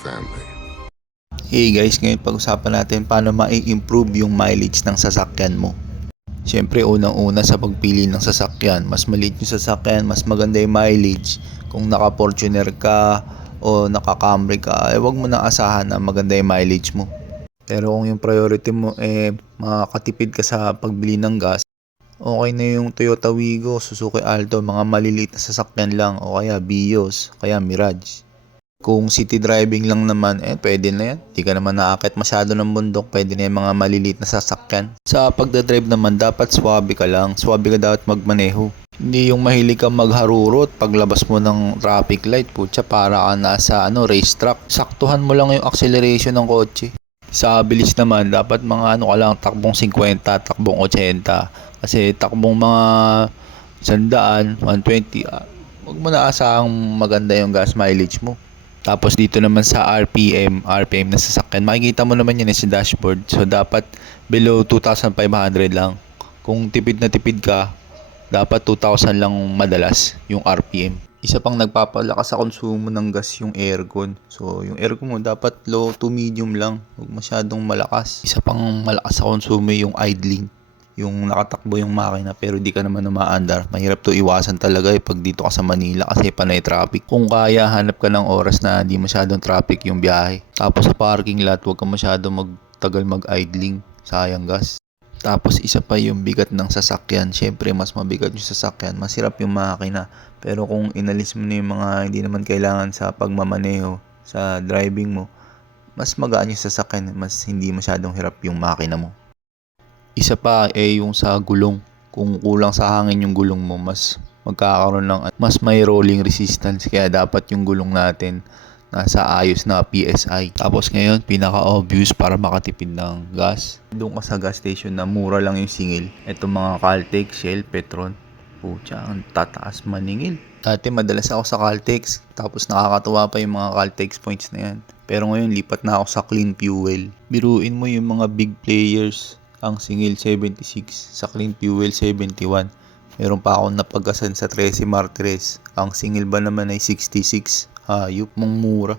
family. Hey guys, ngayon pag-usapan natin paano ma-improve yung mileage ng sasakyan mo. Siyempre, unang-una sa pagpili ng sasakyan, mas maliit yung sasakyan, mas maganda yung mileage. Kung naka-Fortuner ka o naka-Camry ka, wag mo na asahan na maganda yung mileage mo. Pero kung yung priority mo makakatipid ka sa pagbili ng gas, okay na yung Toyota Wigo, Suzuki Alto, mga maliliit na sasakyan lang, o kaya Vios, kaya Mirage. Kung city driving lang naman, pwede na yan. Di ka naman naakit masyado ng bundok, pwede na yung mga maliliit na sasakyan. Sa pagdadrive naman, dapat swabe ka lang. Swabe ka dapat magmaneho. Hindi yung mahilig ka magharurot paglabas mo ng traffic light, putya, para ka nasa racetrack. Saktuhan mo lang yung acceleration ng kotse. Sa bilis naman, dapat mga ka lang, takbong 50, takbong 80. Kasi takbong mga 100, 120, huwag mo na asahang maganda yung gas mileage mo. Tapos dito naman sa RPM na sasakyan, makikita mo naman yan sa dashboard. So dapat below 2,500 lang. Kung tipid na tipid ka, dapat 2,000 lang madalas yung RPM. Isa pang nagpapalakas sa konsumo ng gas yung aircon. So yung aircon mo dapat low to medium lang, huwag masyadong malakas. Isa pang malakas sa konsumo yung idling. Yung nakatakbo yung makina pero di ka naman umaandar. Mahirap to iwasan talaga pag dito ka sa Manila kasi panay traffic. Kung kaya, hanap ka ng oras na di masyadong traffic yung biyahe. Tapos sa parking lot, huwag ka masyadong magtagal mag-idling. Sayang gas. Tapos isa pa yung bigat ng sasakyan. Siyempre mas mabigat yung sasakyan, masirap yung makina. Pero kung inalis mo na yung mga hindi naman kailangan sa pagmamaneho, sa driving mo, mas magaan yung sasakyan, mas hindi masyadong hirap yung makina mo. Isa pa yung sa gulong. Kung kulang sa hangin yung gulong mo, mas magkakaroon ng mas may rolling resistance. Kaya dapat yung gulong natin nasa ayos na PSI. Tapos ngayon, pinaka-obvious para makatipid ng gas. Doon ka sa gas station na mura lang yung singil. Itong mga Caltex, Shell, Petron. Pucha, ang tataas maningil. Dati madalas ako sa Caltex, tapos nakakatuwa pa yung mga Caltex points na yan. Pero ngayon, lipat na ako sa Clean Fuel. Biruin mo yung mga big players. Ang singil 76, sa Clean Fuel 71. Meron pa akong napagasan sa 13 Martires. Ang singil ba naman ay 66. Hayop mong mura.